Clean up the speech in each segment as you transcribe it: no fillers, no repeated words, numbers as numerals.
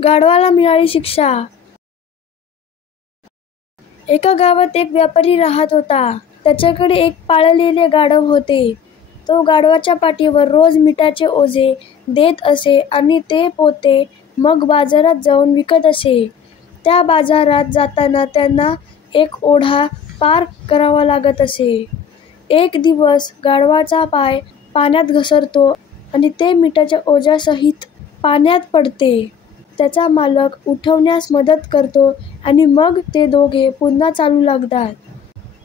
गाढवाला मिळाली शिक्षा. एका गावात एक व्यापारी राहत होता. त्याच्याकडे एक पाळलेले गाढव होते. तो गाढवाच्या पाठीवर रोज मिठाचे ओझे देत असे आणि ते पोते मग बाजारात जाऊन विकत असे. त्या बाजारात जाताना त्यांना एक ओढा पार करावा लागत असे. एक दिवस गाढवाचा पाय पाण्यात घसरतो आणि ते मिठाच्या ओझ्यासहित पाण्यात पडते. त्याचा मालक उठवण्यास मदत करतो आणि मग ते दोघे पुन्हा चालू लागतात.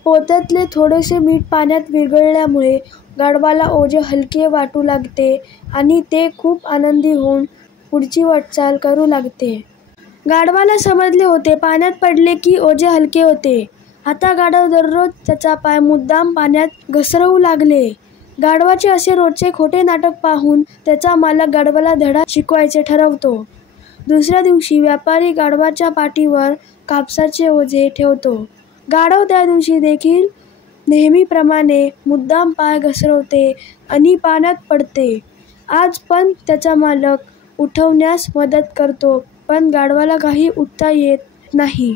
पोत्यातले थोडेसे मीठ पाण्यात विरघळल्यामुळे गाढवाला ओझे हलके वाटू लागते आणि ते खूप आनंदी होऊन पुढची वाटचाल करू लागते. गाढवाला समजले होते, पाण्यात पडले की ओझे हलके होते. आता गाढव दररोज त्याचा पाय मुद्दाम पाण्यात घसरवू लागले. गाढवाचे असे रोजचे खोटे नाटक पाहून त्याचा मालक गाढवाला धडा शिकवायचे ठरवतो. दुसऱ्या दिवशी व्यापारी गाढवाच्या पाठीवर कापसाचे ओझे ठेवतो. गाढव त्या दिवशी देखील नेहमीप्रमाणे मुद्दाम पाय घसरवते आणि पाण्यात पडते. आज पण त्याचा मालक उठवण्यास मदत करतो, पण गाढवाला काही उठता येत नाही,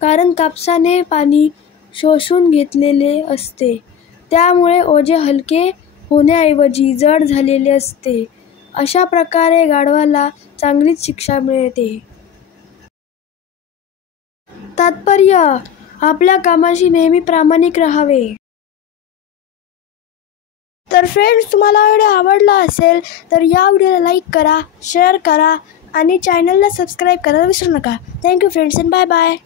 कारण कापसाने पाणी शोषून घेतलेले असते. त्यामुळे ओझे हलके होण्याऐवजी जड झालेले असते. अशा प्रकारे गाढवाला चांगलीच शिक्षा मिळते. तात्पर्य: आपल्या कामाशी नेहमी प्रामाणिक राहावे. तर फ्रेंड्स, तुम्हाला व्हिडिओ आवडला असेल तर या व्हिडिओला लाईक करा, शेअर करा आणि चॅनलला सबस्क्राईब करायला विसरू नका. Thank you friends and bye bye.